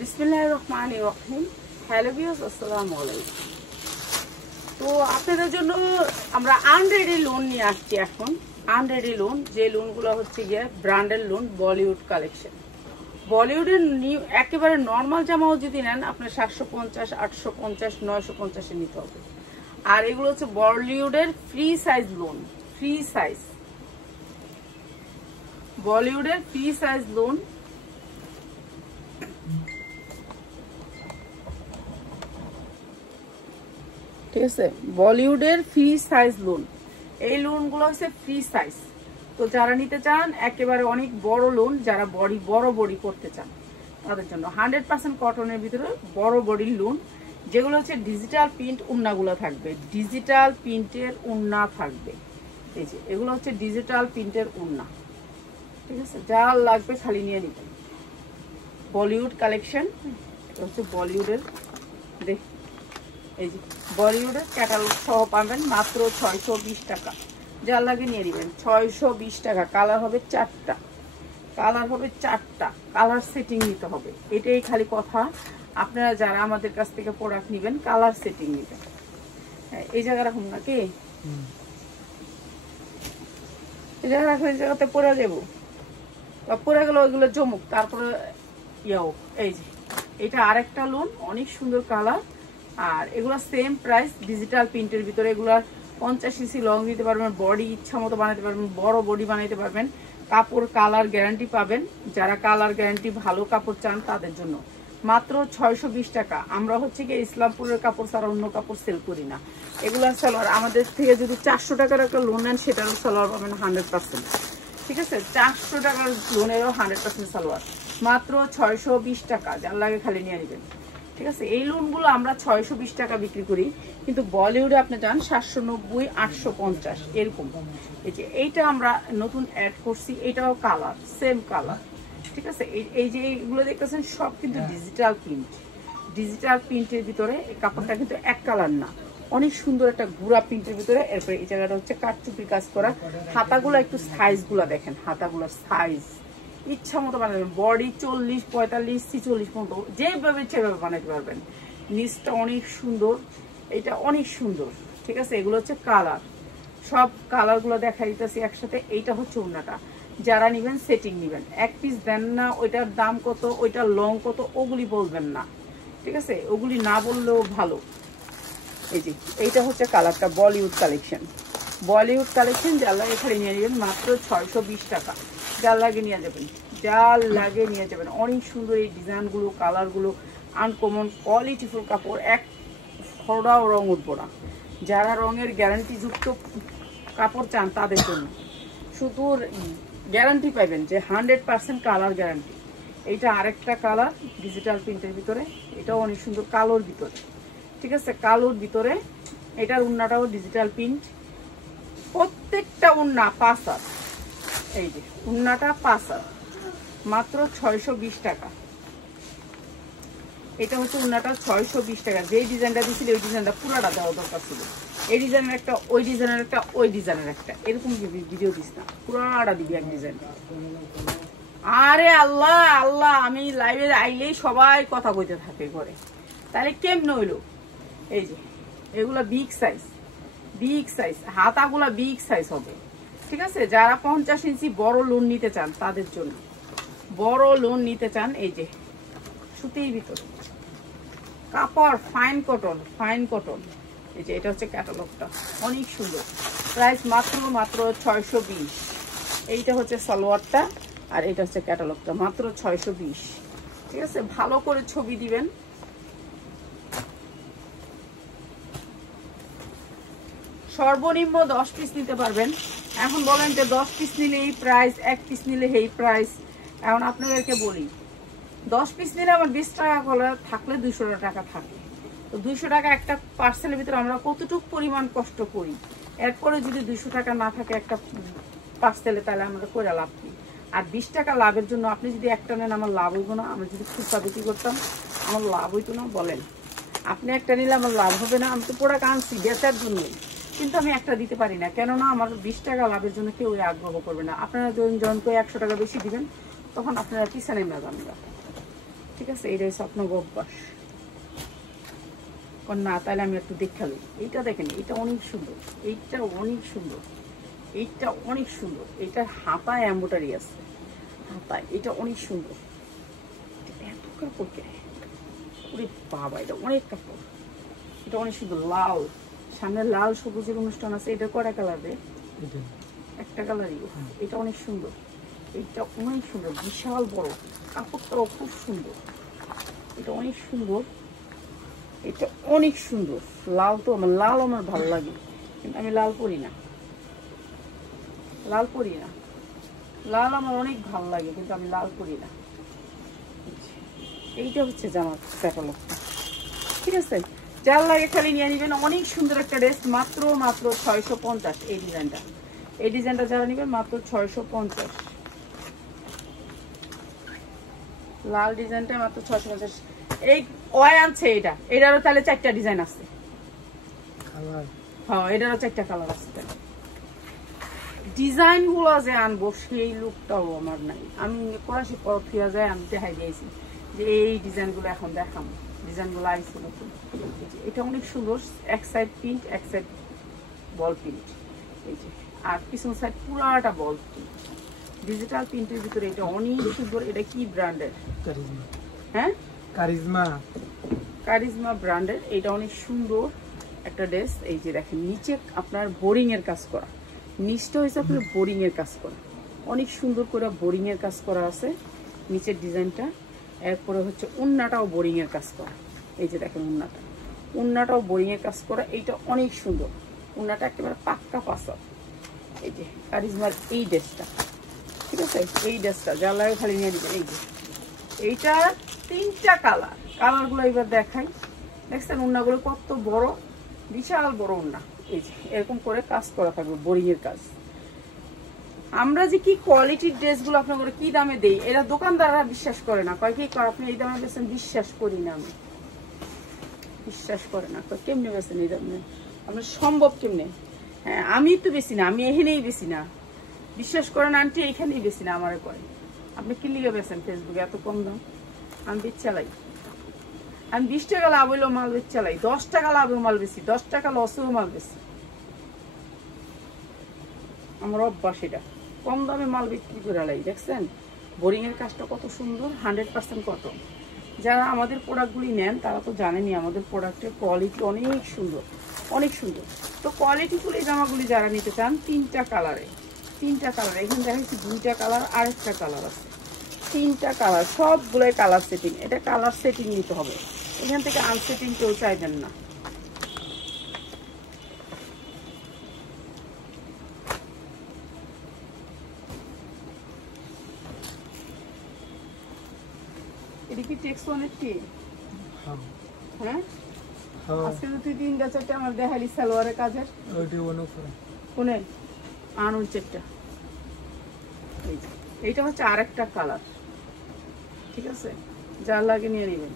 বিসমিল্লাহির রহমানির রহিম। Hello viewers, আসসালামু আলাইকুম। তো আপনাদের জন্য আমরা আনরেডি লোন নিয়ে আসছি এখন। আনরেডি লোন, যে লোনগুলো হচ্ছে গিয়ে ব্র্যান্ডের লোন, বলিউড কালেকশন। বলিউডের একেবারে নর্মাল জামাও যদি নেন আপনার 750, 850, 950-এ নিতে হবে। আর এগুলো হচ্ছে বলিউডের free size loan, free size, বলিউডের ফ্রি সাইজ লোন। ঠিক আছে, বলিউডের ফ্রি সাইজ লোন। এই লোনগুলো হচ্ছে ফ্রি সাইজ। তো যারা নিতে চান একেবারে অনেক বড় লোন, যারা বড় বডি করতে চান তাদের জন্য 100% কটনের ভিতরে বড় বডির লোন, যেগুলো হচ্ছে ডিজিটাল প্রিন্ট উন্নাগুলো থাকবে, ডিজিটাল প্রিন্টের উন্না থাকবে। এই যে এগুলো হচ্ছে ডিজিটাল প্রিন্টের উন্না। ঠিক আছে, যা লাগবে খালি নিয়ে নিবেন। বলিউড কালেকশন, এটা হচ্ছে বলিউডের, দেখ এই যে বলিউডের ক্যাটালগ সহ পাবেন মাত্র 620 টাকা। যা লাগে নিয়ে নেবেন 620 টাকা। কালার হবে 4টা, কালার হবে 4টা, কালার সেটিং নিতে হবে। এটাই খালি কথা, আপনারা যারা আমাদের কাছ থেকে প্রোডাক্ট নেবেন কালার সেটিং নেবেন। হ্যাঁ, এই জায়গা রাখুন নাকি, এই জায়গা রাখলে এই জায়গাতে পরে যাবো, পরে গেল ওইগুলো জমুক, তারপরে ইয়াও। এই যে এটা আরেকটা লোন, অনেক সুন্দর কালার। আর এগুলো সেম প্রাইস, ডিজিটাল প্রিন্টের ভিতরে। এগুলো 50 cc লং দিতে পারবেন, বডি ইচ্ছা মতো বানাতে পারবেন, বড় বডি বানাইতে পারবেন। কাপড় কালার গ্যারান্টি পাবেন। যারা কালার গ্যারান্টি ভালো কাপড় চান তাদের জন্য মাত্র 620 টাকা। আমরা হচ্ছে কি ইসলামপুরের কাপড় ছাড়া অন্য কাপড় সেল করি না। এগুলো সালোয়ার আমাদের থেকে যদি 400 টাকার একটা লোন নেন সেটারও সালোয়ার পাবেন 100%। ঠিক আছে, 400 টাকার লোনেরও 100% সালোয়ার মাত্র 620 টাকা। যার লাগে খালি নিয়ে নেবেন। ঠিক আছে, এই লোনগুলো আমরা 620 টাকা বিক্রি করি, কিন্তু বলিউডে আপনি যান 790, 850 এরকম। এই যে এইটা আমরা নতুন অ্যাড করছি, এটাও কালার সেম কালার। ঠিক আছে, এই যে এইগুলো দেখতেছেন সব কিন্তু ডিজিটাল প্রিন্ট, ডিজিটাল প্রিন্টের ভিতরে। এই কাপড়টা কিন্তু এক কালার না, অনেক সুন্দর একটা গুড়া প্রিন্টের ভিতরে। এরপরে এই জায়গাটা হচ্ছে কাঠচুপির কাজ করা। হাতাগুলো একটু সাইজ গুলা দেখেন, হাতাগুলোর সাইজ ইচ্ছা মতো বানাবেন। বডি 40, 45, 46 মতো যেভাবে সেভাবে বানাতে পারবেন। নিচটা অনেক সুন্দর, এটা অনেক সুন্দর। ঠিক আছে, এগুলো হচ্ছে কালার, সব কালারগুলো দেখা দিতেছি একসাথে। এইটা হচ্ছে ওড়নাটা। যারা নিবেন সেটিং নিবেন, এক পিস দেন না ওইটার দাম কত, ওইটার লং কত, ওগুলি বলবেন না। ঠিক আছে, ওগুলি না বললেও ভালো। এই যে এইটা হচ্ছে কালারটা, বলিউড কালেকশন, বলিউড কালেকশন। যার লাগে এখানে নিয়ে নেবেন মাত্র 620 টাকা। যার লাগে নিয়ে যাবেন, যার লাগে নিয়ে যাবেন। অনেক সুন্দর এই ডিজাইনগুলো, কালারগুলো আনকমন, কোয়ালিটিফুল কাপড়, এক ফোড়াও রং উঠবো না। যারা রঙের গ্যারান্টিযুক্ত কাপড় চান তাদের জন্য শুধু গ্যারান্টি পাবেন যে 100% কালার গ্যারান্টি। এইটা আরেকটা কালার ডিজিটাল প্রিন্টের ভিতরে, এটাও অনেক সুন্দর কালোর ভিতরে। ঠিক আছে, কালোর ভিতরে। এটার উন্নাটাও ডিজিটাল প্রিন্ট, প্রত্যেকটা উন্না 5 হাত। এই যে উন্নাটা 5 হাত, মাত্র 620 টাকা। এটা হচ্ছে উন্নাটা 620 টাকা। যেই ডিজাইনটা দিয়েছিল ওই ডিজাইনটা পুরাটা দেওয়া দরকার ছিল। এই ডিজাইনের একটা, ওই ডিজাইনের একটা, ওই ডিজাইনের একটা, এরকম ভিডিও দিস না, পুরাটা দিবি এক ডিজাইন। আরে আল্লাহ আল্লাহ, আমি লাইভে আইলেই সবাই কথা কইতে থাকে ঘরে, তাহলে কেমনে হইলো? এই যে এগুলা বিগ সাইজ, বিগ সাইজ, হাতাগুলা বিগ সাইজ হবে। ঠিক আছে, যারা 50 ইঞ্চি বড় লোন নিতে চান তাদের জন্য, বড় লোন নিতে চান। এই যে সুতির ভিতরে কাপড়, ফাইন কটন, ফাইন কটন। এই যে এটা হচ্ছে ক্যাটালগটা, অনেক সুন্দর। প্রাইস মাত্র 620। এইটা হচ্ছে সালোয়ারটা, আর এটা হচ্ছে ক্যাটালগটা, মাত্র 620। ঠিক আছে, ভালো করে ছবি দিবেন। সর্বনিম্ন 10 পিস নিতে পারবেন। এখন বলেন যে 10 পিস নিলে এই প্রাইস, 1 পিস নিলে এই প্রাইস। এখন আপনাদেরকে বলি, 10 পিস নিলে আমার 20 টাকা করে থাকলে 200 টাকা থাকে। তো 200 টাকা একটা পার্সেলের ভিতরে আমরা কতটুকু পরিমাণ কষ্ট করি। এরপরে যদি 200 টাকা না থাকে একটা পার্সেলে, তাহলে আমরা করে লাভ কি? আর 20 টাকা লাভের জন্য আপনি যদি একটা নেন আমার লাভ হইব না? আমি যদি খুচরা বিক্রি করতাম আমার লাভ হইতো না? বলেন, আপনি একটা নিলে আমার লাভ হবে না? আমি তো প্রোডাক্ট আনছি বেচার জন্যই, কিন্তু আমি একটা দিতে পারি না। কেননা আমার 20 টাকা লাভের জন্য কেউ আগ্রহ করবে না। আপনারা যখন করে 100 টাকা বেশি দিবেন তখন আপনারা পিছনে না যান। ঠিক আছে, এটা হচ্ছে আপনার অভ্যাস না, তাহলে আমি একটু দেখালো। এইটা দেখেন, এটা অনেক সুন্দর, এইটা অনেক সুন্দর, এইটা অনেক সুন্দর। এটার হাতায় এমব্রয়ডারি আছে, হাতায় এটা অনেক সুন্দর। এত কাপড় কে, ওরে বাবা, এটা অনেক কাপড়, এটা অনেক সুন্দর। লাল, সামনে লাল সবুজের অনুষ্ঠান আছে। এটা কয়টা কালার রে? একটা কালারই। এটা অনেক সুন্দর, এটা অনেক সুন্দর, বিশাল বড়, কাপড়টাও খুব সুন্দর, এটা অনেক সুন্দর, এটা অনেক সুন্দর। লাল তো আমার, লাল আমার ভালো লাগে, কিন্তু আমি লাল পরি না, লাল পরি না। লাল আমার অনেক ভালো লাগে, কিন্তু আমি লাল পরি না। এইটা হচ্ছে জামার ক্যাটালগটা, ঠিক আছে। যার লাগে খালি নিয়ে নেবেন। অনেক সুন্দর একটা ড্রেস, মাত্র 650। এই ডিজাইনটা, এই ডিজাইনটা যারা নেবেন মাত্র 650। লাল ডিজাইনটা মাত্র 650। এই ওয়াই আনছে, এটারও তাহলে 4টা ডিজাইন আছে। হ্যাঁ, এটারও 4টা কালার আছে। ডিজাইন গুলো যে আনবো সেই লুকটাও আমার নাই। আমি করাশি ফিরা যায়, আমি দেখাই দিয়েছি যে এই ডিজাইন গুলো এখন দেখাবো। ডিজাইন গুলো আইসে নতুন, এটা অনেক সুন্দর। এক সাইড প্রিন্ট, এক সাইড বল প্রিন্ট, এই যে, আর পিছন সাইড পুরাটা বল প্রিন্ট, ডিজিটাল প্রিন্টের ভিতরে। এটা অনেক সুন্দর। এটা কি ব্র্যান্ডের? হ্যাঁ, কারিজমা, কারিজমা ব্র্যান্ডের। এটা অনেক সুন্দর একটা ড্রেস। এই যে দেখেন, নিচে আপনার বোরিং এর কাজ করা, নিচটা হয়েছে আপনার বোরিং এর কাজ করা, অনেক সুন্দর করে বোরিং এর কাজ করা আছে নিচের ডিজাইনটা। এরপরে হচ্ছে উন্নাটাও বোরিং এর কাজ করা। এই যে দেখেন উন্নাটা, উন্নাটাও বোরিং এর কাজ করা। এইটা অনেক সুন্দর, উন্নাটা একেবারে পাক্কা পাসা। এই যে কারিজমার এই ড্রেসটা, ঠিক আছে, এই ড্রেসটা যা লাগে খালি নিয়ে দিবেন। এই যে এইটা 3টা কালার, কালারগুলো এবার দেখাই। দেখছেন উন্নাগুলো কত বড়, বিশাল বড় উন্না। এই যে এরকম করে কাজ করা থাকবে, বোরিং এর কাজ। আমরা যে কি কোয়ালিটির ড্রেসগুলো আপনাদের কি দামে দেই, এরা দোকানদাররা বিশ্বাস করে না, কয় কি আপনি এই দামে বেচেন। বিশ্বাস করি না আমি, বিশ্বাস করে না, কেমনে বেচেন এই দামে, আপনার সম্ভব কেমনে? হ্যাঁ, আমি তো বেশি না, আমি এখানেই বেশি না, বিশ্বাস করেন আন্টি, এইখানেই বেশি না। আমারে করে আপনি কি লিগে বেচেন ফেসবুকে এত কম দাম? আমি বেচ চালাই, আমি 20 টাকা লাভ হইলেও মাল বেচ চালাই, 10 টাকা লাভেও মাল বেশি, 10 টাকা লসেও মাল বেশি। আমার অভ্যাস এটা, কম দামে মাল বিক্রি করে লাই। দেখছেন বোরিং এর কাজটা কত সুন্দর, 100% কটন। যারা আমাদের প্রোডাক্টগুলি নেন তারা তো জানেনই আমাদের প্রোডাক্টের কোয়ালিটি অনেক সুন্দর, অনেক সুন্দর। তো কোয়ালিটিফুল এই জামাগুলি যারা নিতে চান, 3টা কালারে, 3টা কালার। এখানে দেখা যাচ্ছে 2টা কালার, আরেকটা কালার আছে, 3টা কালার, সবগুলোই কালার সেটিং। এটা কালার সেটিং নিতে হবে, এখান থেকে আনসেটিং কেউ চাইবেন না। এটা কি টেক্সট ওয়ানের টি? হ্যাঁ, আজকে তো তুই 3-4টা আমার দেখালি সালোয়ারের কাজের। কোনে আনুন চেকটা, এইটা হচ্ছে আরেকটা কালার, ঠিক আছে, যার লাগে নিয়ে নেবেন।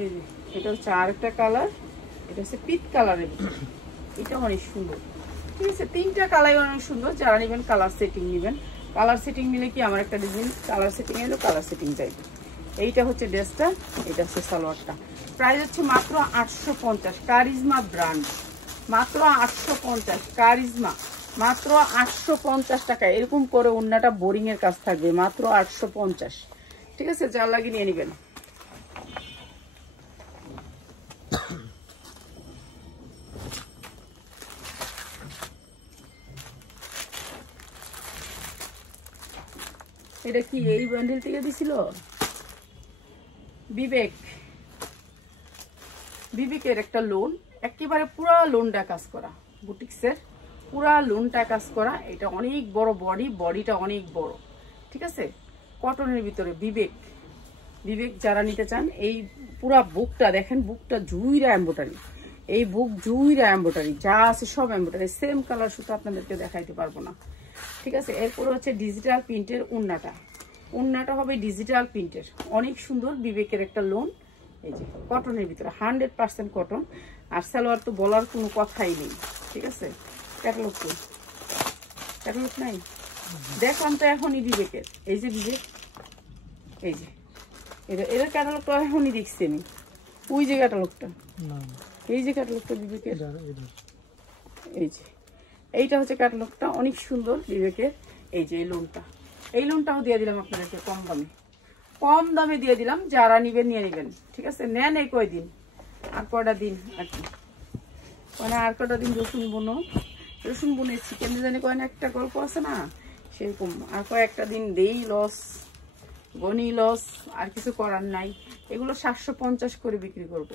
এই যে এটা হচ্ছে আরেকটা কালার, এটা হচ্ছে পিট কালারের, এটা অনেক সুন্দর, ঠিক আছে। 3টা কালার অনেক সুন্দর, যারা নেবেন কালার সেটিং নেবেন। কালার সেটিং নিলে কি আমার একটা ডিজাইন কালার সেটিং এলো, কালার সেটিং চাইবে। এইটা হচ্ছে ড্রেসটা, এটা হচ্ছে সালোয়ারটা। প্রাইস হচ্ছে মাত্র 850, কারিজমা ব্র্যান্ড, মাত্র 850, কারিজমা, মাত্র 850 টাকা। এরকম করে ওন্নাটা বোরিং এর কাজ থাকবে, মাত্র 850, ঠিক আছে। যার লাগে নিয়ে নেবেন। এটা কি এই বান্ডিল থেকে দিছিল বিবেক, বিবেকের একটা লোন, একেবারে পুরা লোনটা কাজ করা, বুটিক্সের পুরা লোনটা কাজ করা। এটা অনেক বড় বডি, বডিটা অনেক বড়, ঠিক আছে, কটনের ভিতরে। বিবেক, বিবেক যারা নিতে চান, এই পুরা বুকটা দেখেন, বুকটা জুইরা এমব্রয়ডারি, এই বুক জুইরা এমব্রয়ডারি, যা আছে সব এমব্রয়ডারি, সেম কালার শুধু আপনাদেরকে দেখাইতে পারবো না, ঠিক আছে। এরপরে হচ্ছে ডিজিটাল প্রিন্টের উন্নাটা, উন্নাটা হবে ডিজিটাল প্রিন্টের, অনেক সুন্দর। বিবেকের একটা লোন, এই যে কটনের ভিতরে 100% কটন। আর সালোয়ার তো বলার কোনো কথাই নেই, ঠিক আছে। ক্যাটালগ তো ক্যাটালগ নাই, দেখলাম তো এখনই বিবেকের, এই যে বিবেক, এই যে এর ক্যাটালগটা এখনই দেখছি আমি, ওই যে ক্যাটালগটা, এই যে ক্যাটালগটা বিবেকের, এই যে এইটা হচ্ছে ক্যাটালগটা, অনেক সুন্দর বিবেকের। এই যে এই লোনটাও দিয়ে দিলাম আপনাদেরকে কম দামে দিয়ে দিলাম, যারা নিবেন নিয়ে নেবেন, ঠিক আছে। নেন এই কয়দিন, আর কয়টা দিন আর কি, মানে আর কয়টা দিন রসুন বুনেছি, কেন জানি কয় না একটা গল্প আছে না, সেরকম আর কয়েকটা দিন দেই লস, গনি লস, আর কিছু করার নাই। এগুলো 750 করে বিক্রি করব,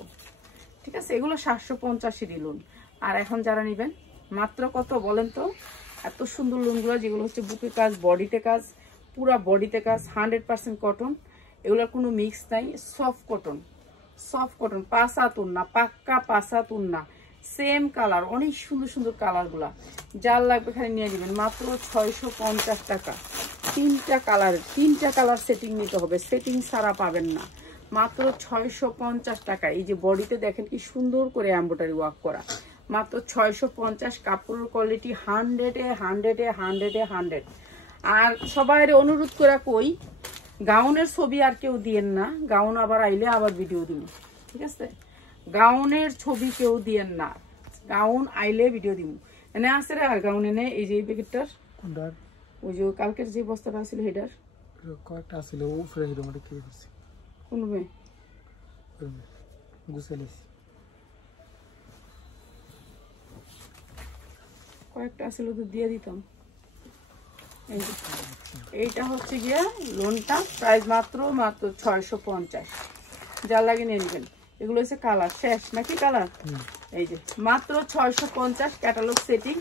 ঠিক আছে। এগুলো 750-ই লোন। আর এখন যারা নেবেন মাত্র কত বলেন তো, এত সুন্দর লোনগুলো, যেগুলো হচ্ছে বুকে কাজ, বডিতে কাজ, পুরা বডিতে কাজ, 100% কটন, এগুলোর কোনো মিক্স নাই, সফট কটন, পাসা তুন্না, পাক্কা পাসা তুন্না, সেম কালার, অনেক সুন্দর সুন্দর কালারগুলা। যার লাগবে খালি নিয়ে নেবেন, মাত্র 650 টাকা। 3টা কালার সেটিং নিতে হবে, সেটিং ছাড়া পাবেন না, মাত্র 650 টাকা। এই যে বডিতে দেখেন কি সুন্দর করে এমব্রয়ডারি ওয়ার্ক করা, মাত্র 650। কাপড়ের কোয়ালিটি 100 আর সবাই অনুরোধ করে কই, গাউনের ছবি আর কেউ দিয়েন না, গাউন আবার আইলে আবার ভিডিও দিব, ঠিক আছে। গাউনের ছবি কেউ দিয়েন না, গাউন আইলে ভিডিও দিব। এনে আছে রে গাউন, এনে এই যে প্যাকেটটার, ওই যে কালকের যে বস্তাটা ছিল হেডার কয়েকটা ছিল উপরে হেডার মধ্যে কি করছি, কোন মেয়ে গুছাইছি, কয়েকটা ছিল তো দিয়ে দিতাম। এইটা হচ্ছে গিয়া লোনটা, প্রাইস মাত্র 650, যার লাগে নিয়ে নেবেন। এগুলো হচ্ছে কালার শেষ নাকি কালার, এই যে মাত্র 650 ক্যাটালগ সেটিং।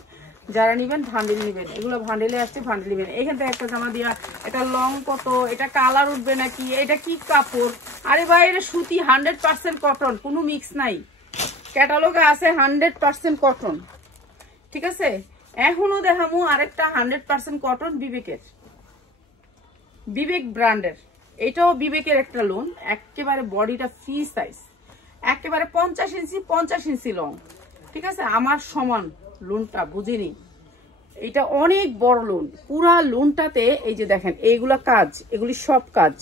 যারা নিবেন ভান্ডেল নিবেন, এগুলো ভান্ডেলে আসছে, ভান্ডেল নিবেন। এখান থেকে একটা জামা দিয়া, এটা লং কত, এটা কালার উঠবে নাকি, এটা কি কাপড়, আরে ভাই এটা সুতি 100% কটন, কোনো মিক্স নাই, ক্যাটালগে আছে 100% কটন, ঠিক আছে। এখনো দেখামু আরেকটা 100% কটন বিবেক ব্র্যান্ডের, এটাও বিবেকের একটা লোন, একেবারে বডিটা ফ্রি সাইজ, একেবারে 50 ইঞ্চি লং, ঠিক আছে। আমার সমান লোনটা বুঝিনি, এটা অনেক বড় লোন, পুরা লোনটাতে এই যে দেখেন এইগুলা কাজ, এগুলি সব কাজ,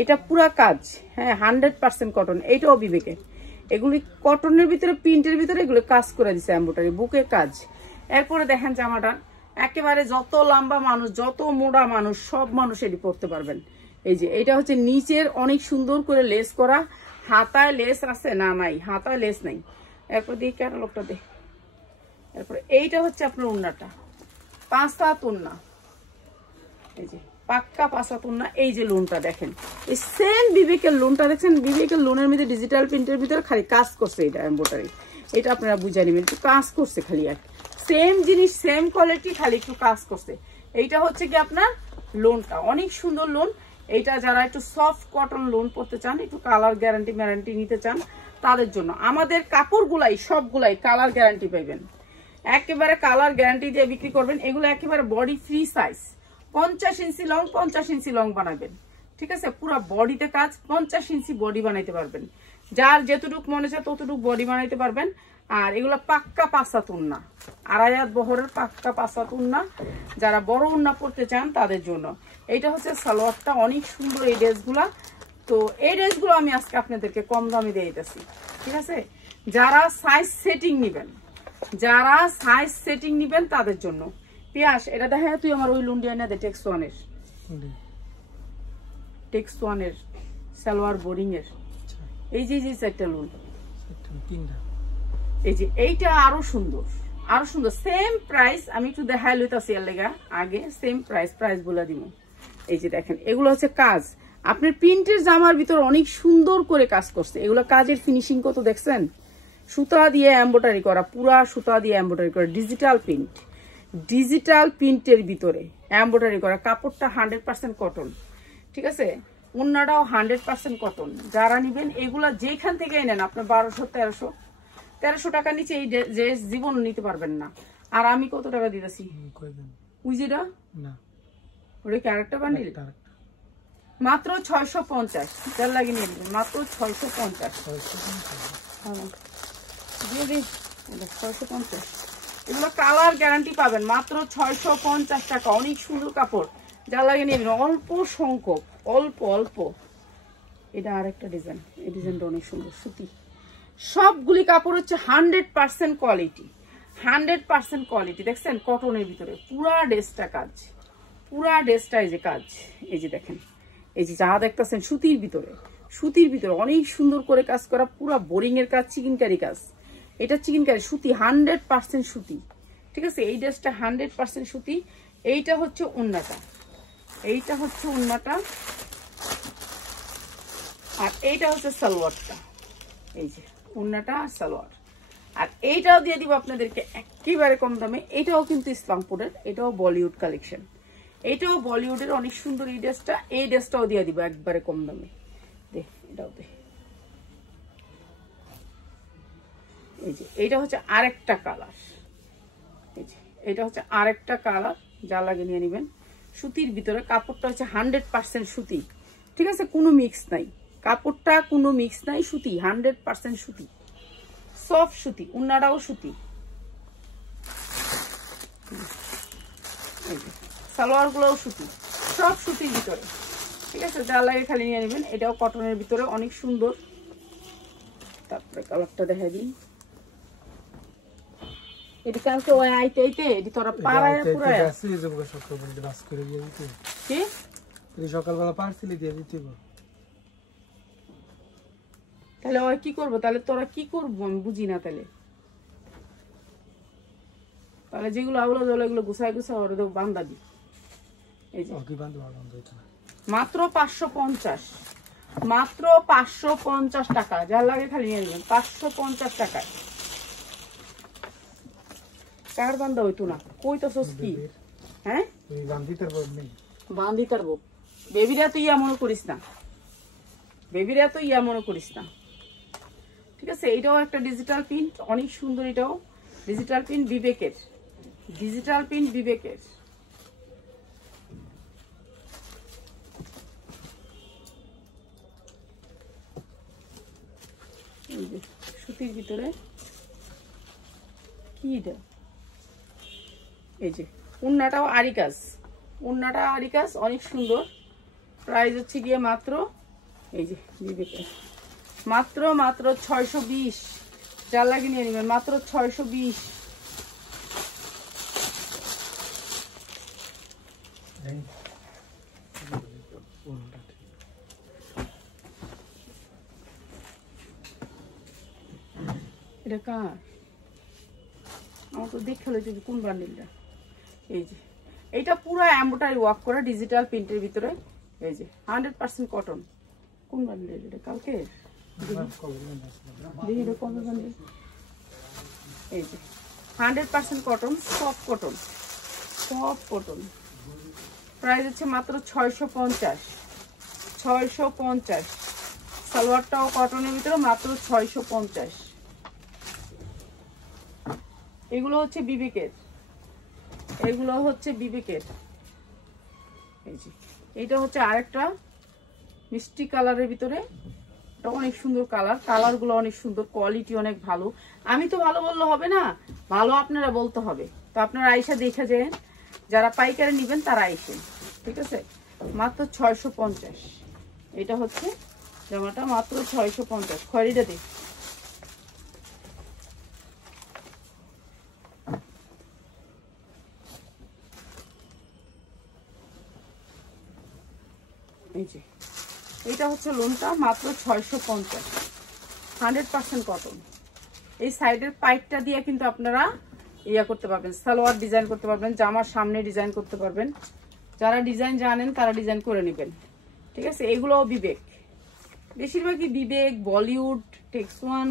এটা পুরা কাজ, হ্যাঁ 100% কটন। এইটাও বিবেকের, এগুলি কটনের ভিতরে, প্রিন্টের ভিতরে এগুলো কাজ করে দিছে এমব্রয়ডারি, বুকে কাজ। এরপরে দেখেন জামাটা একেবারে যত লম্বা মানুষ, যত মোটা মানুষ, সব মানুষ এটি পরতে পারবেন। এই যে এটা হচ্ছে নিচের অনেক সুন্দর করে লেস করা, হাতায় লেস আছে না, নাই হাতায় লেস নাই। এরপর দিয়ে ক্যাটালগটা দে, এরপরে এইটা হচ্ছে আপনার উন্নাটা, 5 হাত উন্না, এই যে পাক্কা 5 হাত উন্না। এই যে লোনটা দেখেন, এই সেম বিবেকের লোনটা দেখছেন, বিবেকের লোনের মধ্যে ডিজিটাল প্রিন্টের ভিতরে খালি কাজ করছে, এটা এমব্রয়ডারি, এটা আপনারা বুঝে নেবেন, একটু কাজ করছে খালি, আর সেম জিনিস সেম কোয়ালিটি, খালি একটু কাজ করছে। এইটা হচ্ছে কি আপনার লোনটা, অনেক সুন্দর লোন। এইটা যারা একটু সফট কটন লোন করতে চান, একটু কালার গ্যারান্টি নিতে চান, তাদের জন্য আমাদের কাপড়গুলাই সবগুলাই কালার গ্যারান্টি পাইবেন, একেবারে কালার গ্যারান্টি দিয়ে বিক্রি করবেন। এগুলো একেবারে বডি ফ্রি সাইজ, 50 ইঞ্চি লং, 50 ইঞ্চি লং বানাবেন, ঠিক আছে। পুরো বডিতে কাজ, 50 ইঞ্চি বডি বানাইতে পারবেন, যার যেতটুক মনে চায় ততটুক বডি বানাইতে পারবেন। আর এগুলো পাক্কা 5 হাত উন্না, 2.5 হাত বহরের পাক্কা 5 হাত উন্না, যারা বড় উন্না পড়তে চান তাদের জন্য। এইটা হচ্ছে সালোয়ারটা, অনেক সুন্দর এই ড্রেসগুলা। তো এই ড্রেসগুলো আমি আজকে আপনাদেরকে কম দামে দিয়ে দিতেছি, ঠিক আছে। যারা সাইজ সেটিং নিবেন তাদের জন্য। পিয়াস এটা দেখা, তুই আমার ওই লুন্ডিয়া না দে, টেক্স ওয়ানের সালোয়ার বোরিং এর, এই যে 4টা লোন, এই যে এইটা আরো সুন্দর, সেম প্রাইস। আমি একটু দেখাই লইতাছি এর লেগা, আগে সেম প্রাইস বলে দিব। এই যে দেখেন, এগুলো হচ্ছে কাজ, আপনার প্রিন্টের জামার ভিতর অনেক সুন্দর করে কাজ করছে। এগুলো কাজের ফিনিশিং কত দেখছেন, সুতা দিয়ে এমব্রয়ডারি করা, পুরা সুতা দিয়ে এমব্রয়ডারি করা, ডিজিটাল প্রিন্টের ভিতরে এমব্রয়ডারি করা। কাপড়টা 100% কটন, ঠিক আছে। ওন্নাটাও 100% কটন। যারা নিবেন এগুলা যেখান থেকে নেন, আপনার 1200-1300 টাকা নিচে এই ড্রেস জীবন নিতে পারবেন না। আর আমি কত টাকা দিতেছি, ওই যেটা ওটা ক্যারেক্টার বান্ডিল, মাত্র 650, যার লাগে নিয়ে নেবেন, মাত্র 650 দিয়ে দিই, 650। এগুলো কালার গ্যারান্টি পাবেন মাত্র 650 টাকা। অনেক সুন্দর কাপড়, যা লাগে নেবেন অল্প সংখ্যক, অল্প অল্প। এটা আরেকটা ডিজাইন, এই ডিজাইনটা অনেক সুন্দর, সুতি। সবগুলি কাপড় হচ্ছে 100% কোয়ালিটি, 100% কোয়ালিটি। দেখছেন কটনের ভিতরে পুরা ড্রেসটা কাজ, পুরা ড্রেসটা এই যে কাজ, এই যে দেখেন, এই যে যা দেখতেছেন সুতির ভিতরে, সুতির ভিতরে অনেক সুন্দর করে কাজ করা, পুরা বোরিং এর কাজ, চিকেনকারি কাজ। এটা চিকেনকারি সুতি, 100% সুতি, ঠিক আছে। এই ড্রেসটা 100% সুতি। এইটা হচ্ছে ওড়নাটা, এইটা হচ্ছে ওড়নাটা, আর এইটা হচ্ছে সালোয়ারটা। এই যে ওড়নাটা আর সালোয়ার। আর এইটাও দিয়ে দিব আপনাদেরকে একেবারে কম দামে। এটাও কিন্তু ইসলামপুরের, এটাও বলিউড কালেকশন, এটাও বলিউডের অনেক সুন্দর। এই ড্রেসটা, এই ড্রেসটাও দিয়ে দিব একবারে কম দামে। দে এটাও দে। এই যে এইটা হচ্ছে আরেকটা কালার, এই যে এটা হচ্ছে আরেকটা কালার, যা লাগে নিয়ে নেবেন। সুতির ভিতরে কাপড়টা হচ্ছে 100% সুতি, ঠিক আছে, কোনো মিক্স নাই কাপড়টা, কোনো মিক্স নাই, সুতি 100% সুতি, সফট সুতি। ওড়নাটাও সুতি, সালোয়ার গুলোও সুতি, সব সুতির ভিতরে, ঠিক আছে। যা লাগে খালি নিয়ে নেবেন। এটাও কটনের ভিতরে অনেক সুন্দর। তারপরে কালারটা দেখা দিই। এটি কালকে ওই আইতে আইতে এটি তোরা পাড়ায় পুরায় আছে যে বকে সকাল বলে বাস করে দিয়ে দিতে কি এই সকালবেলা পার্সেলে দিয়ে দিতে গো। তাহলে ওই কি করব, তাহলে তোরা কি করব আমি বুঝি না। তাহলে তাহলে যেগুলো আগুলো জল এগুলো গুছাই গুছাই ওরে দেব বান্দাবি। এই যে কি বান্দা বন্ধ হইতো না, মাত্র 550, মাত্র 550 টাকা। যা লাগে খালি নিয়ে নেবেন 550 টাকায়। কার বান্দা হইতো না, কইতাছস কি? হ্যাঁ এই বান্দিটার বল নেই, বান্দি তারব। বেবিরা তো ইয়া মনে করিস না, বেবিরা তো ইয়া মনে করিস না, ঠিক আছে। এটাও একটা ডিজিটাল প্রিন্ট, অনেক সুন্দর। এটাও ডিজিটাল প্রিন্ট, বিবেকের, ডিজিটাল প্রিন্ট বিবেকের। এই যে সুতির ভিতরে কি এটা, এই যে ওড়নাটাও আরি কাজ, ওড়নাটা আরি কাজ, অনেক সুন্দর। প্রাইস হচ্ছে গিয়ে মাত্র, এই যে বিবেকের, মাত্র মাত্র 620। যা লাগে নিয়ে নেবেন মাত্র 620। এটা কার, আমার তো দেখে হলো যে কোন বান্ডিলটা। এই যে এইটা পুরো এমব্রয়ডারি ওয়ার্ক করা ডিজিটাল প্রিন্টের ভিতরে। এই যে 100% কটন। কোন বান্ডিল এটা, কালকে দেখি এটা কোন বান্ডিল। এই যে 100% cotton, soft cotton, soft cotton. Price হচ্ছে মাত্র 650, 650। সালোয়ারটাও কটনের ভিতরে মাত্র 650। এগুলো হচ্ছে বিবেকের, এগুলো হচ্ছে বিবেকের। এই যে এইটা হচ্ছে আরেকটা মিষ্টি কালারের ভিতরে, এটা অনেক সুন্দর কালার, কালার গুলো অনেক সুন্দর, কোয়ালিটি অনেক ভালো। আমি তো ভালো বললে হবে না, ভালো আপনারা বলতে হবে। তো আপনারা আইসা দেখে যান, যারা পাইকারি নেবেন তারা আইসেন, ঠিক আছে। মাত্র 650। এটা হচ্ছে জামাটা মাত্র 650। খয়রিটা দেখ, এই যে এটা হচ্ছে লোনটা মাত্র 650, 100% কটন। এই সাইডের পাইপটা দিয়ে কিন্তু আপনারা ইয়া করতে পারবেন, সালোয়ার ডিজাইন করতে পারবেন, জামার সামনে ডিজাইন করতে পারবেন। যারা ডিজাইন জানেন তারা ডিজাইন করে নেবেন, ঠিক আছে। এগুলোও বিবেক, বেশিরভাগই বিবেক, বলিউড, টেক্সওয়ান,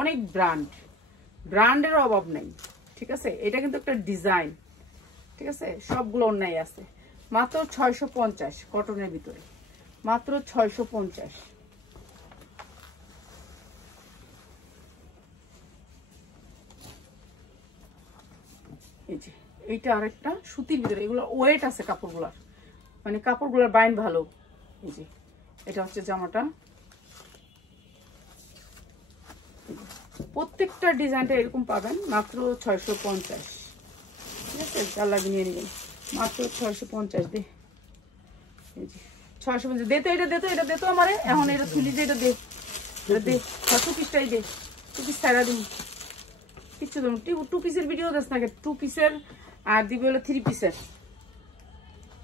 অনেক ব্র্যান্ড, ব্র্যান্ডের অভাব নেই, ঠিক আছে। এটা কিন্তু একটা ডিজাইন, ঠিক আছে, সবগুলো অন্যায় আছে। মাত্র 650 কটনের ভিতরে, মাত্র 650। এই যে এইটা আরেকটা সুতির ভিতরে, এগুলো ওয়েট আছে কাপড়গুলার, মানে কাপড়গুলার বাইন ভালো। এই যে এটা হচ্ছে জামাটা, প্রত্যেকটা ডিজাইনটা এরকম পাবেন মাত্র 650। ঠিক আছে, যার লাগে নিয়ে নেবেন মাত্র 650 দে। এই যে 650 দে তো, এটা দে তো আমারে এখন, এটা তুলি দে, এটা দে, এটা দে 6 পিসটাই দে, 2 পিস ছাড়া দিন কিচ্ছু দেবো। 2 পিসের ভিডিও দেস না, 2 পিসের আর দিবি হলো 3 পিসের।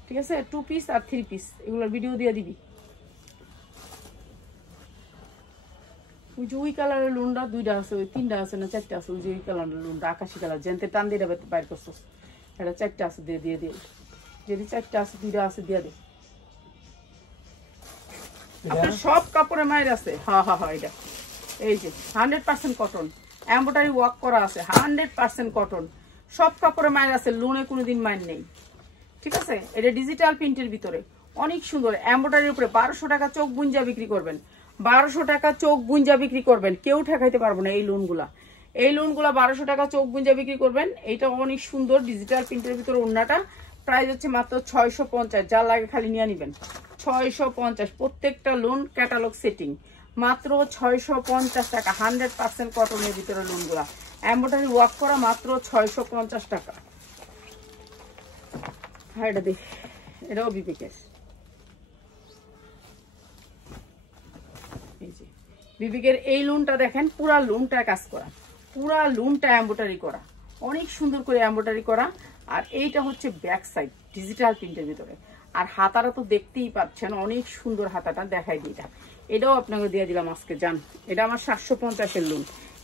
ঠিক আছে, 2 পিস আর 3 পিস এগুলোর ভিডিও দিয়ে দিবি। ওই যে ওই কালারের লুনটা 2টা আছে, ওই 3টা আছে না 4টা আছে, ওই যে ওই কালারের লুনটা আকাশি কালার জেনতে টান দিয়ে বাইর করছো, এটা 4টা আছে, দিয়ে যদি 4টা আছে 2টা আছে দিয়ে দে। আপনার সব কাপড়ে মায়ের আছে। হ্যাঁ, এটা এই যে 100% কটন, এমব্রয়ডারি ওয়ার্ক করা আছে, 100% কটন, সব কাপড়ে মায়ের আছে, লুনে কোনোদিন মায়ের নেই। ঠিক আছে, এটা ডিজিটাল প্রিন্টের ভিতরে অনেক সুন্দর এমব্রয়ডারির উপরে 1200 টাকা চোখ বুঞ্জা বিক্রি করবেন, 1200 টাকা চোখ বুঞ্জা বিক্রি করবেন, কেউ ঠেকাইতে পারবো না। এই লোনগুলা 1200 টাকা চোখ বুঞ্জা বিক্রি করবেন। এইটা অনেক সুন্দর ডিজিটাল প্রিন্টের ভিতরে, ওড়নাটা প্রাইস হচ্ছে মাত্র 650। যা লাগে খালি নিয়ে নিবেন, 650। প্রত্যেকটা লোন ক্যাটালগ সেটিং মাত্র 650 টাকা, 100% কটনের ভিতরে লোনগুলা, এমব্রয়ডারি ওয়ার্ক করা, মাত্র 650 টাকা। হ্যাঁ, এটা দেখ, এটাও বিবেকের। এই যে বিবেকের এই লোনটা দেখেন, পুরা লোনটা কাজ করা, পুরা লোনটা এমব্রয়ডারি করা, অনেক সুন্দর করে এমব্রয়ডারি করা। আর এইটা হচ্ছে ব্যাক সাইড ডিজিটাল প্রিন্টের ভিতরে। আর হাতাটা তো দেখতেই পাচ্ছেন, অনেক সুন্দর হাতাটা, দেখাই দিই। এটাও আপনাকে দিয়ে দিলাম আজকে, জান এটা আমার 750-এর লোন।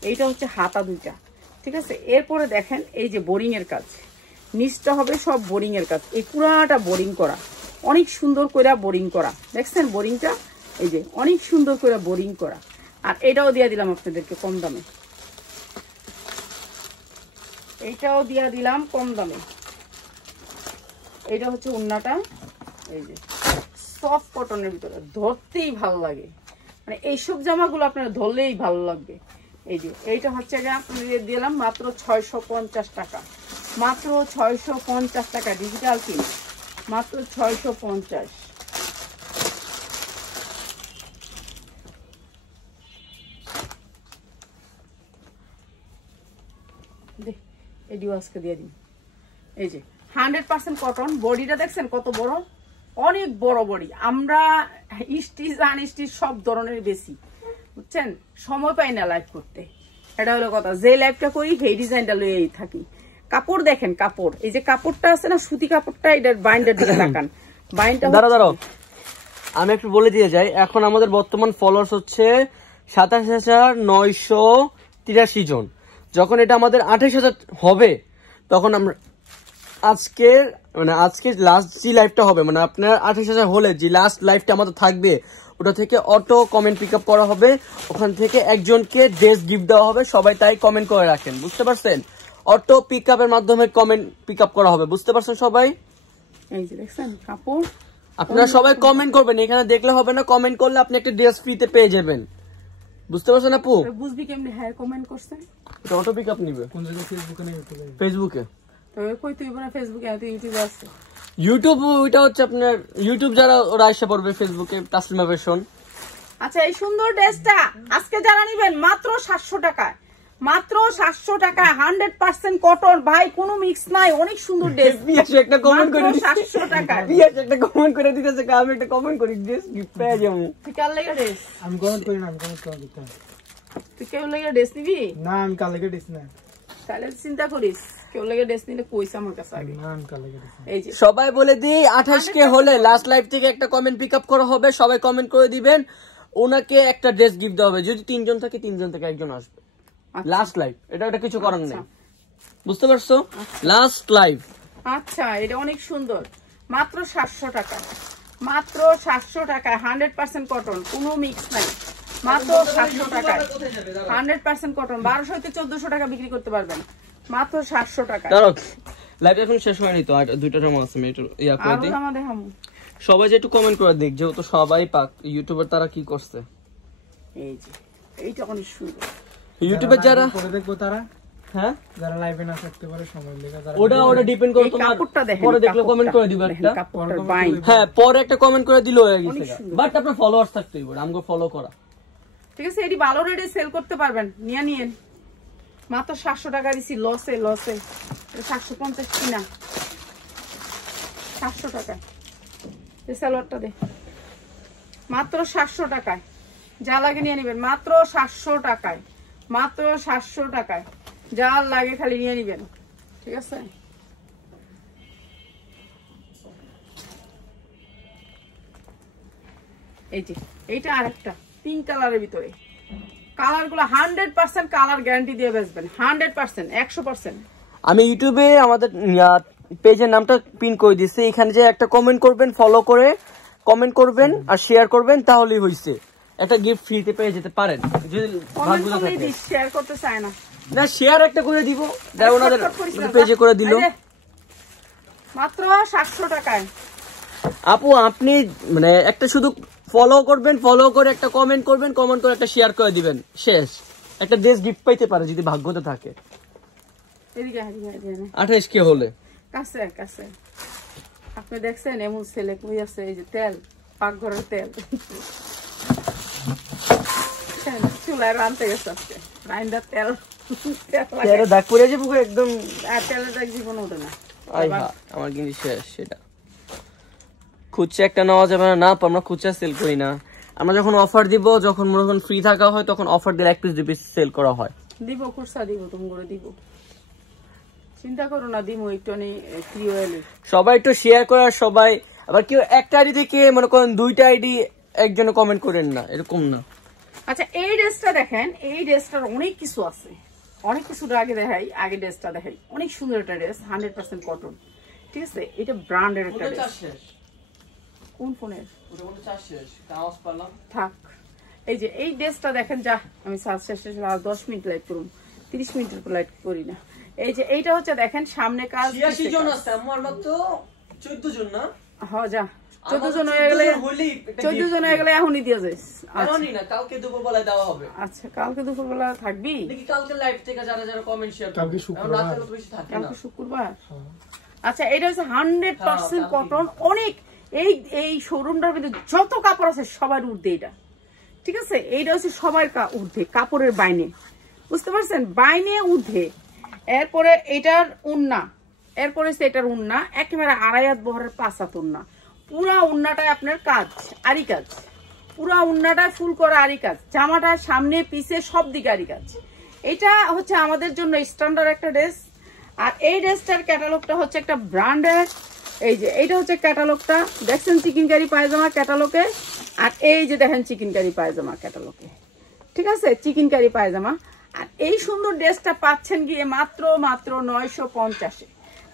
এইটা হচ্ছে হাতা 2টা। ঠিক আছে, এরপরে দেখেন এই যে বোরিং এর কাজ, নিচটা হবে সব বোরিং এর কাজ, এই পুরাটা বোরিং করা, অনেক সুন্দর করে বোরিং করা, দেখছেন বোরিংটা, এই যে অনেক সুন্দর করে বোরিং করা। আর এটাও দিয়ে দিলাম আপনাদেরকে কম দামে, এইটাও দিয়ে দিলাম কম দামে। এটা হচ্ছে ওড়নাটা, এই যে সফট কটনের ভিতরে, ধরতেই ভালো লাগে, মানে এইসব জামাগুলো আপনার ধরলেই ভালো লাগবে। এই যে এইটা হচ্ছে আপনাদের দিলাম মাত্র 650 টাকা, মাত্র 650 টাকা ডিজিটাল প্রিন্ট, মাত্র 650। এডিও আজকে দিয়ে দিন। এই যে 100% কটন, বডিটা দেখছেন কত বড়, অনেক বড় বডি। আমরা স্টিচ আনস্টিচ সব ধরনের বেশি, বুঝছেন, সময় পাই না লাইভ করতে, এটা হলো কথা। যে লাইভটা করি সেই ডিজাইনটা লইয়েই থাকি। কাপড় দেখেন, কাপড় এই যে কাপড়টা আছে না, সুতি কাপড়টা, এটার বাইন্ডার দিকে তাকান, বাইন্ডটা দাঁড়াও আমি একটু বলে দিয়ে যাই। এখন আমাদের বর্তমান ফলোয়ার্স হচ্ছে 27,983 জন। যখন এটা আমাদের 28,000 হবে, তখন আমরা আজকে লাস্ট যে লাইভটা হবে, মানে আপনার 28,000 হলে যে লাস্ট লাইভটা আমাদের থাকবে, ওটা থেকে অটো কমেন্ট পিক আপ করা হবে, ওখান থেকে একজনকে ড্রেস গিফট দেওয়া হবে। সবাই তাই কমেন্ট করে রাখেন, বুঝতে পারছেন? অটো পিক আপের মাধ্যমে কমেন্ট পিক আপ করা হবে, বুঝতে পারছেন সবাই? এই যে দেখছেন কাপড়, আপনারা সবাই কমেন্ট করবেন, এখানে দেখলে হবে না, কমেন্ট করলে আপনি একটা ড্রেস ফ্রিতে পেয়ে যাবেন, বুঝতে পারছেন আপু? বুঝবি কেমনে? হ্যাঁ, কমেন্ট করছেন, অটো পিক আপ নিবে কোন জায়গায়? ফেসবুকে না ইউটিউবে? ফেসবুকে। তবে কই তুই বড় ফেসবুকে, এত ইউটিউবে আছে। ইউটিউব ওইটা হচ্ছে আপনার ইউটিউব যারা ওরা এসে পড়বে ফেসবুকে, তাসলিমা ফ্যাশন। আচ্ছা, এই সুন্দর ড্রেসটা আজকে যারা নিবেন মাত্র 700 টাকায়, মাত্র 700 টাকা, 100% কটন ভাই, কোনো মিক্স নাই, অনেক সুন্দর ড্রেস। বিয়াস একটা কমেন্ট করে 700 টাকা, বিয়াস একটা কমেন্ট করে দিতেছে, আমি একটা কমেন্ট করি ড্রেস গিফট পেয়ে যাবো। তুই কাল লাগা ড্রেস? আমি কমেন্ট করি না, আমি কমেন্ট করে দিতাম। তুই কেউ লাগা ড্রেস নিবি? না, আমি কাল লেগে দিস না। তাহলে চিন্তা করিস, কেউ লাগা ড্রেস নিলে কইছে আমার কাছে আগে। না, আমি কাল লেগে দিস না। এই যে সবাই বলে দিই 28K হলে লাস্ট লাইভ থেকে একটা কমেন্ট পিক আপ করা হবে, সবাই কমেন্ট করে দিবেন, ওনাকে একটা ড্রেস গিফট দেওয়া হবে। যদি 3 জন থাকে 3 জন থেকে একজন আসবে। লাস্ট লাইভ, এটা কিছু করার নেই, বুঝতে পারছো? Last live. আচ্ছা, এটা অনেক সুন্দর, মাত্র 700 টাকা, মাত্র 700 টাকা, 100% কটন, কোনো মিক্স নাই, মাত্র 700 টাকা, 100% কটন। 1200 থেকে 1400 টাকা বিক্রি করতে পারবেন, মাত্র 700 টাকা। দাঁড়াও, লাইভ এখন শেষ হয়নি তো, আর 2টা টাইম আছে, আমি একটু ইয়া করে দিই। সবাই যে একটু কমেন্ট করে দিক, যেহেতু সবাই পাক ইউটিউবার, তারা কি করছে। এই যে এইটা অনেক সুন্দর, ইউটিউবে যারা পরে দেখবো তারা, হ্যাঁ যারা লাইভে না থাকতে পারে সময় লেগে, যারা ওটা ডিপেন্ড করে তোমার, কাপড়টা দেখেন, পরে দেখলে কমেন্ট করে দিবে একটা, কাপড়টার বাইন, হ্যাঁ পরে একটা কমেন্ট করে দিলে হয়ে গেছে। বাট আপনার ফলোয়ার্স থাকতেই হবে, আমগো ফলো করা, ঠিক আছে? এটি ভালো রেটে সেল করতে পারবেন, নিয়ে নিয়েন, মাত্র 700 টাকা দিছি, লসে লসে। 750 কিনা, 700 টাকায়। এই সালোয়ারটা দে, মাত্র 700 টাকায়। যা লাগে নিয়ে নেবেন, মাত্র 700 টাকায়, মাত্র 700 টাকায়। যা লাগে খালি নিয়ে নেবেন, ঠিক আছে। এই যে এইটা আরেকটা পিঙ্ক কালারের ভিতরে, কালার গুলো 100% কালার গ্যারান্টি দিয়ে বেচবেন, 100%, 100%। আমি ইউটিউবে আমাদের পেজের নামটা পিন করে দিচ্ছি, এখানে যে একটা কমেন্ট করবেন, ফলো করে কমেন্ট করবেন আর শেয়ার করবেন, তাহলেই হয়েছে। একটা গিফট ফ্রিতে পেয়ে যেতে পারেন যদি ভাগ্য থাকে। শেয়ার করতে চায় না, না শেয়ার একটা করে দিব, দেখ ওনাদের পেজে করে দিল। মাত্র 700 টাকায়। আপু আপনি মানে একটা শুধু ফলো করবেন, ফলো করে একটা কমেন্ট করবেন, কমেন্ট করে একটা শেয়ার করে দিবেন, শেষ। একটা ড্রেস গিফট পাইতে পারে যদি ভাগ্যতে থাকে। এদিকে 28 কে হলে কাছে কাছে। আপনি দেখছেন এমন ছেলে কই আছে? এই যে তেল, পাকঘরের তেল, চুলায় রানতে গেছে আজকে, রাইন্দা তেল দাগ পড়ে যাবে একদম, আর তেলের দাগ জীবন ওঠে না। আমার কিন্তু শেষ। সেটা খুচরা একটা নেওয়া যাবে না, আমরা খুচরা সেল করি না। আমরা যখন অফার দিব, যখন মনে করেন ফ্রি থাকা হয়, তখন অফার দিলে 1 পিস 2 পিস সেল করা হয়। দিব খুচরা দিব, তুমি করে দিব, চিন্তা করো না, দিব একটু ফ্রি হইলে। সবাই একটু শেয়ার করে, সবাই আবার কেউ একটা আইডি থেকে মনে করেন 2টা আইডি একজনে কমেন্ট করেন না, এরকম না। আচ্ছা এই ড্রেসটা দেখেন, এই ড্রেসটার অনেক কিছু আছে, অনেক কিছুটা আগে দেখাই, আগে ড্রেসটা দেখাই। অনেক সুন্দর একটা ড্রেস, 100% কটন, ঠিক আছে। এটা ব্র্যান্ডের একটা ড্রেস। কোন ফোনের থাক। এই যে এই ড্রেসটা দেখেন, যা আমি 10 মিনিট লাইট করুন, 30 মিনিটের উপর লাইট করি না। এই যে এইটা হচ্ছে দেখেন, সামনে কাজ 86 জন আছে, আমার মাত্র 14 জন না। হ্যাঁ যা 14 জন হয়ে গেলে, 14 জন হয়ে গেলে এখনই দিয়ে যাস। এখনই না, কালকে দুপুরবেলা দেওয়া হবে। আচ্ছা কালকে দুপুরবেলা থাকবি দেখি, কালকে লাইভ থেকে যারা যারা কমেন্ট শেয়ার করবে। কালকে শুক্রবার, কালকে শুক্রবার। আচ্ছা এটা হচ্ছে 100% কটন। অনেক এই শোরুমটার ভিতরে যত কাপড় আছে সবার ঊর্ধ্বে এটা, ঠিক আছে। এইটা হচ্ছে সবার ঊর্ধ্বে, কাপড়ের বাইনে, বুঝতে পারছেন, বাইনে ঊর্ধ্বে। এরপরে এটার উন্না, এরপরে এটার উন্না একেবারে 2.5 হাত বহরের 5 হাত উন্না। পুরা উন্নাটায় আপনার কাজ, আরি কাজ, পুরা উন্নাটায় ফুল করা আরি কাজ, জামাটা সামনে পিছে সব দিকে আরি কাজ। এটা হচ্ছে আমাদের জন্য স্ট্যান্ডার্ড একটা ড্রেস। আর এই ড্রেসটার ক্যাটালগটা হচ্ছে একটা ব্র্যান্ডের। এই যে এইটা হচ্ছে ক্যাটালগটা, দেখছেন চিকেনকারি পায়জামা ক্যাটালগে। আর এই যে দেখেন চিকেনকারি পায়জামা ক্যাটালগে, ঠিক আছে, চিকেনকারি পায়জামা। আর এই সুন্দর ড্রেসটা পাচ্ছেন গিয়ে মাত্র 950-এ।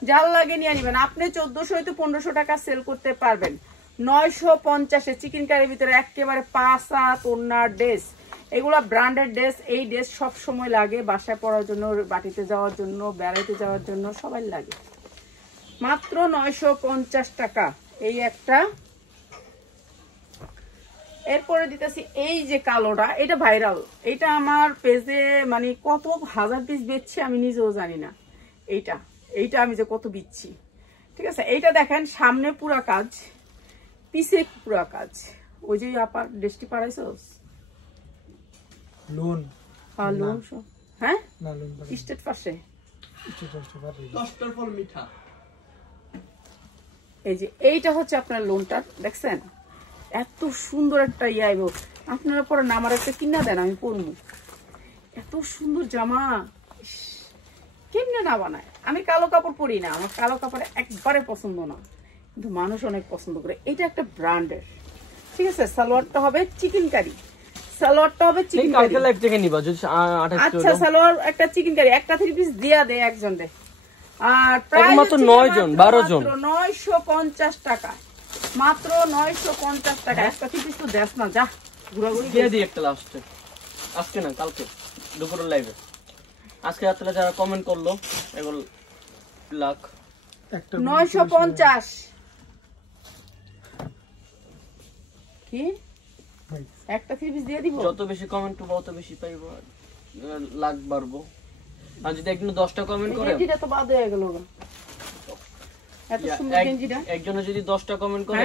যার লাগে নিয়ে নিবেন। আপনি 1400 হয়তো 1500 টাকা সেল করতে পারবেন, 950-এ চিকেনকারির ভিতরে একেবারে 5 হাত ওড়নার ড্রেস। এগুলা ব্র্যান্ডেড ড্রেস। এই ড্রেস সব সময় লাগে, বাসায় পরার জন্য, বাটিতে যাওয়ার জন্য, বেড়াইতে যাওয়ার জন্য, সবাই লাগে। মাত্র 950 টাকা এই একটা। এরপরে দিতেছি এই যে কালোটা, এটা ভাইরাল, এটা আমার পেজে মানে কত হাজার পিস বেচছি আমি নিজেও জানি না। এইটা আমি যে কত বিচ্ছি, ঠিক আছে। এইটা দেখেন সামনে পুরা কাজ, পিছে পুরা কাজ। ওই যে আপার ড্রেসটি পাড়াইছো লোন, হ্যাঁ লোন সব, হ্যাঁ না লোন স্টেট পাশে, এই যে এইটা হচ্ছে আপনার লোনটা, দেখছেন এত সুন্দর একটা আইব। আপনারা পরে আমার একটা কিনা দেন, আমি পরবো। এত সুন্দর জামা, কেমনে না বানায়। আমি কালো কাপড় পরি না, আমার কালো কাপড় একবারে পছন্দ না, কিন্তু মানুষ অনেক পছন্দ করে। এটা একটা ব্র্যান্ডের, ঠিক আছে। সালোয়ারটা হবে চিকেনকারি, সালোয়ারটা হবে চিকেনকারি। আচ্ছা সালোয়ার একটা চিকেনকারি, একটা 3 পিস দিয়া দেয় একজন দে। আর প্রায় মাত্র 9 জন 12 জন, 950 টাকা, মাত্র 950 টাকা। একটা 3 পিস তো দেখ না, যা ঘুরাঘুরি দিয়ে দিই একটা লাস্টে। আজকে না কালকে দুপুরের লাইভে, আজকে রাতে যারা কমেন্ট করলো এগুলো লাখ 950 কি একটা 3 পিস দিয়ে দিব। যত বেশি কমেন্ট করব তত বেশি পাইবো, লাখ বাড়বো। আর যদি একজন 10টা কমেন্ট করে, এটা তো বাদ হয়ে গেল। এত সুন্দর গেঞ্জিটা একজনে যদি 10টা কমেন্ট করে,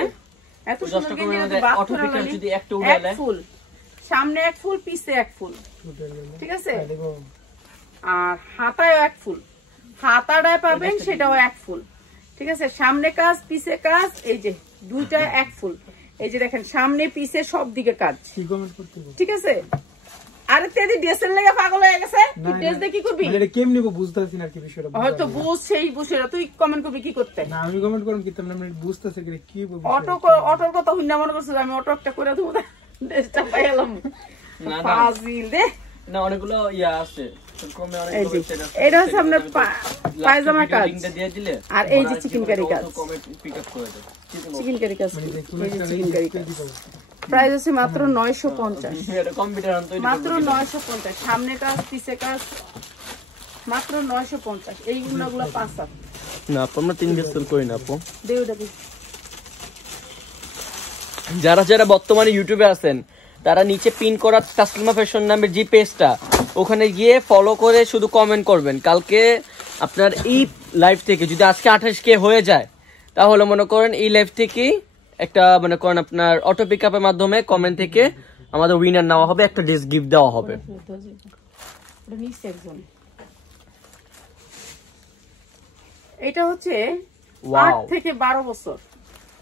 এত সুন্দর গেঞ্জিটা অটো পিকার যদি একটা উড়ালে, ফুল সামনে এক ফুল পিছে এক ফুল, ঠিক আছে। আর হাতায় এক ফুল, হাতাটায় পাবেন সেটাও এক ফুল। ঠিক আছে, সামনে কাজ পিছে কাজ, এই যে দুইটা এক ফুল। এই যে দেখেন সামনে পিছে সব দিকে কাজ। ঠিক আছে, আরে তেদি ড্রেসের লেগে পাগল হয়ে গেছে, তুই ড্রেস দিয়ে কি করবি? এটা কেমনে বুঝতাছি না কি বিষয়টা। হয়তো বুঝ সেই বুঝেরা, তুই কমেন্ট করবি কি করতে? না আমি কমেন্ট করব কি তোমরা বুঝতাছে কি বলবো। অটোর কথা হুন্না মনে করছিস আমি অটো একটা করে দেবো, ড্রেসটা পাই গেলাম। ফাজিল দে না, অনেকগুলো ইয়া আছে কমে, অনেক এটা হচ্ছে আপনার পায়জামা কাজ, আর এই যে চিকেন কারি কাজ, চিকেন কারি কাজ, চিকেন কারি কাজ। প্রাইস আছে মাত্র 950, মাত্র 950। সামনে কাজ পিছে কাজ মাত্র 950। এই গুলো 5 না আপু, আমরা 3 পিস সেল করি না আপু। দেউডাবি যারা যারা বর্তমানে ইউটিউবে আছেন তারা নিচে পিন করা তাসলিমা ফ্যাশন নামের যে পেজটা, ওখানে গিয়ে ফলো করে শুধু কমেন্ট করবেন। কালকে আপনার এই লাইভ থেকে যদি আজকে 28K হয়ে যায়, তাহলে মনে করেন এই লাইভ থেকেই একটা মনে করেন আপনার অটো পিক আপের মাধ্যমে কমেন্ট থেকে আমাদের উইনার নেওয়া হবে, একটা ড্রেস গিফট দেওয়া হবে। এটা হচ্ছে 8 থেকে 12 বছর।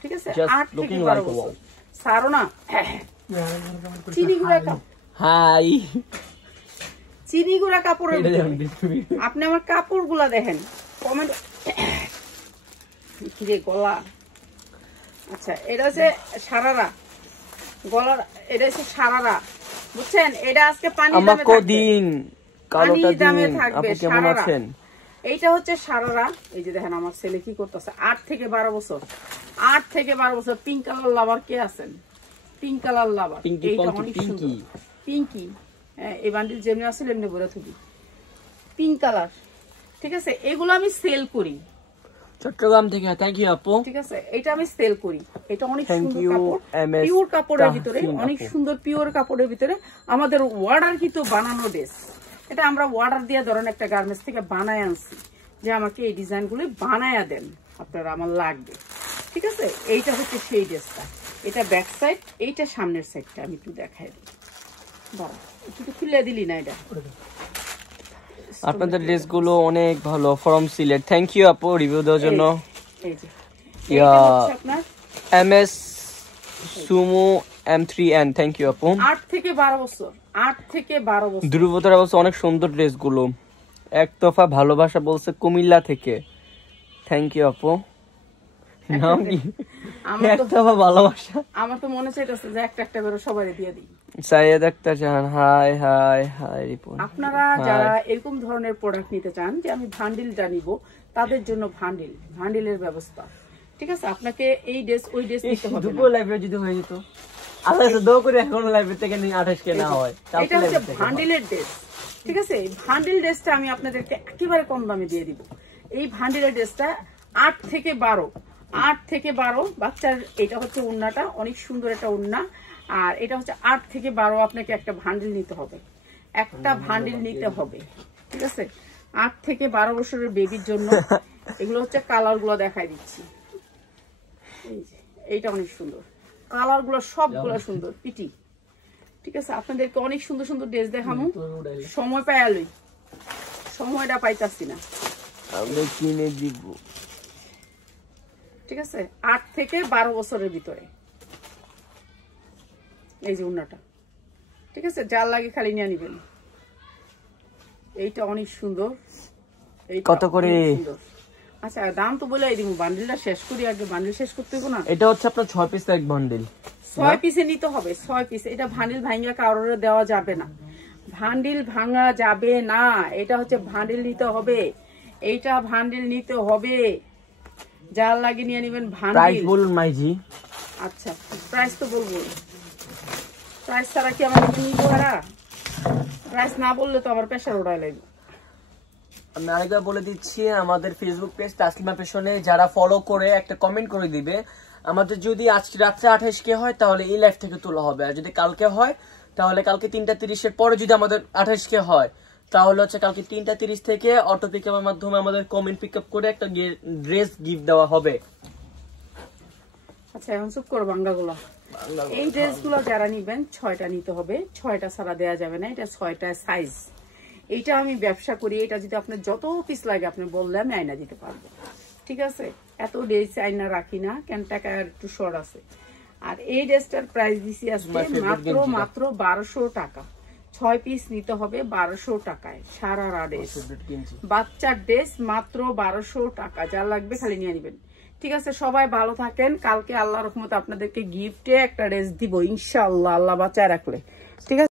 ঠিক আছে, 8 থেকে 12 বছর। সারো না চিনি গুঁড়া হাই চিনি গুঁড়া কাপড়ের, আপনি আমার কাপড় গুলা দেখেন, কমেন্ট কিরে গলা। আচ্ছা, এটা হচ্ছে সারারা গলার, এটা হচ্ছে সারারা, বুঝছেন? এটা আজকে পানি দামে থাকবে সারারা। এইটা হচ্ছে সারারা। এই যে দেখেন আমার ছেলে কি করতেছে, 8 থেকে 12 বছর, 8 থেকে 12 বছর। পিঙ্ক কালার লাভার কে আছেন? পিঙ্ক কালার লাভার, এইটা অনেক সুন্দর। পিঙ্কি, এই বান্ডিল যেমনি আসলে এমনি ভরে থাকি, পিঙ্ক কালার। ঠিক আছে, এগুলো আমি সেল করি চট্টগ্রাম থেকে। থ্যাংক ইউ আপু। ঠিক আছে, এটা আমি সেল করি। এটা অনেক সুন্দর কাপড়, পিওর কাপড়ের ভিতরে, অনেক সুন্দর পিওর কাপড়ের ভিতরে আমাদের অর্ডার কিন্তু বানানো ড্রেস। এটা আমরা অর্ডার দিয়ে ধরেন একটা গার্মেন্টস থেকে বানায় আনছি, যে আমাকে এই ডিজাইন গুলো বানায়া দেন আপনারা, আমার লাগবে। ঠিক আছে, এইটা হচ্ছে সেই ড্রেসটা। এটা ব্যাক সাইড, এইটা সামনের সাইডটা আমি একটু দেখাই দিই। বাবা একটু খুলে দিলি না? এটা আপনাদের ড্রেসগুলো অনেক ভালো, ফ্রম সিলেট। থ্যাংক ইউ আপু রিভিউ দেওয়ার জন্য। এই যে এটা হচ্ছে আপনার MS Sumo M3N। Thank you আপু। 8 থেকে 12 বছর, 8 থেকে 12 বছর। ধ্রুবতারা বলছে অনেক সুন্দর ড্রেসগুলো। একতফা ভালোবাসা বলছে কুমিল্লা থেকে। থ্যাংক ইউ আপু। নাম কি? একতফা ভালোবাসা। আমার তো মনে চাইতেছে যে একটা একটা করে সবারই দিয়ে দিই। সাইয়েদ আক্তার জাহান, হাই হাই হাই রিপন। আপনারা যারা এরকম ধরনের প্রোডাক্ট নিতে চান যে আমি ভান্ডিলটা নিব, তাদের জন্য ভান্ডিলের ব্যবস্থা। ঠিক আছে, আপনাকে এই ড্রেস ওই ড্রেস নিতে হবে না। দুপুর লাইভে যদি হয়ে যেত, আল্লাহ দোয়া করে এখন লাইভে থেকে 28K না হয়। এটা হচ্ছে ভান্ডিলের ড্রেস। ঠিক আছে, এই ভান্ডিল ড্রেসটা আমি আপনাদেরকে একেবারে কম দামে দিয়ে দিব। এই ভান্ডিলের ড্রেসটা 8 থেকে 12, 8 থেকে 12 বাচ্চার। এটা হচ্ছে ওড়নাটা, অনেক সুন্দর একটা ওড়না। আর এটা হচ্ছে 8 থেকে 12, আপনাকে একটা ভান্ডিল নিতে হবে, একটা ভান্ডিল নিতে হবে। ঠিক আছে, 8 থেকে 12 বছরের বেবির জন্য। এগুলো হচ্ছে কালার গুলো দেখাই দিচ্ছি। এই যে এইটা অনেক সুন্দর, কালার গুলো সবগুলো সুন্দর পিটি। ঠিক আছে, আপনাদেরকে অনেক সুন্দর সুন্দর ড্রেস দেখাবো, সময় পাইয়ালই, সময়টা পাইতাছি না, আমি কিনে দিব। ঠিক আছে, 8 থেকে 12 বছরের ভিতরে। এই যে ওড়নাটা, ঠিক আছে, যার লাগে খালি নিয়ে নিবেন। এইটা অনেক সুন্দর। কত করে? আচ্ছা দাম তো বলে দিব, বান্ডিলটা শেষ করি আগে, বান্ডিল শেষ করতে হবে না। এটা হচ্ছে আপনার 6 পিস এক বান্ডিল, 6 পিসে নিতে হবে, 6 পিস। এটা ভান্ডিল ভাঙা কারোর দেওয়া যাবে না, ভান্ডিল ভাঙা যাবে না। এটা হচ্ছে ভান্ডিল নিতে হবে, এইটা ভান্ডিল নিতে হবে, যার লাগে নিয়ে নেবেন ভান্ডিল। প্রাইস বলুন মাইজি। আচ্ছা প্রাইস তো বলবো, প্রাইস ছাড়া কি আমার নিবো? প্রাইস না বললে তো আমার প্রেশার ওঠায় লাগবে। আমি আরেকবার বলে দিচ্ছি, আমাদের ফেসবুক পেজ তাসলিমা ফ্যাশনে যারা ফলো করে একটা কমেন্ট করে দিবে, আমাদের যদি আজকে রাত্রে 28K হয় তাহলে এই লাইভ থেকে তোলা হবে, আর যদি কালকে হয় তাহলে কালকে 3:30 পরে যদি আমাদের 28K হয় তাহলে হচ্ছে কালকে 3:30 থেকে অটো পিক আপের মাধ্যমে আমাদের কমেন্ট পিক আপ করে একটা ড্রেস গিফট দেওয়া হবে। আচ্ছা এখন চুপ করো বাংলাগুলো। এই ড্রেসগুলো যারা নিবেন 6টা নিতে হবে, 6টা ছাড়া দেওয়া যাবে না। এটা 6টা সাইজ, এইটা আমি ব্যবসা করি, এটা যদি আপনার যত পিস লাগে আপনি বললে আমি আয়না দিতে পারবো, ঠিক আছে? এত ড্রেস আয়না রাখি না, কেন টাকা একটু শর্ট আছে। আর এই ড্রেসটার প্রাইস দিছি আজকে মাত্র 1200 টাকা। 6 পিস নিতে হবে 1200 টাকায়, সারারা ড্রেস, বাচ্চার ড্রেস মাত্র 1200 টাকা। যা লাগবে খালি নিয়ে নেবেন, ঠিক আছে? সবাই ভালো থাকেন। কালকে আল্লাহর রহমতে আপনাদেরকে গিফটে একটা ড্রেস দিব ইনশাআল্লাহ, আল্লাহ বাঁচায় রাখলে, ঠিক আছে?